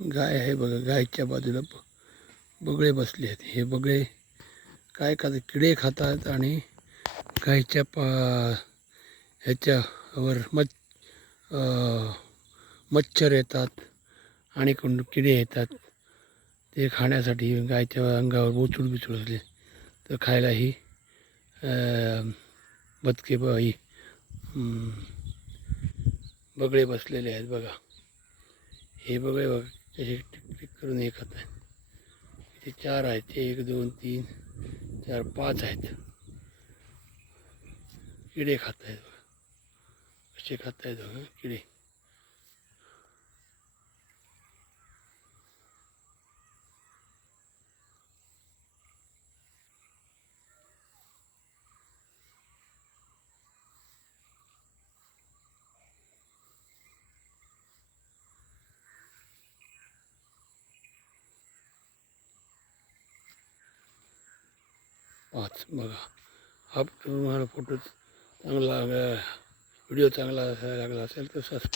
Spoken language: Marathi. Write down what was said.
गाय आहे बघा. गायच्या बाजूला बगळे बसले आहेत. हे बगळे काय खातात, किडे खातात आणि गायच्या ह्याच्यावर मच्छर येतात आणि किडे येतात. ते खाण्यासाठी गायच्या अंगावर बोचूड बिचूड असले तर खायलाही बदके बगळे बसलेले आहेत बघा. हे बगळे बघा कसे टिक टिक करून हे खात आहेत. इथे 4 आहेत. 1 2 3 4 5 आहेत. किडे खात आहेत बघा. कसे खात आहेत बघा किडे. पाच बघा. हा तुम्हाला फोटो चांगला व्हिडिओ चांगला लागला असेल तर सबस्क्राईब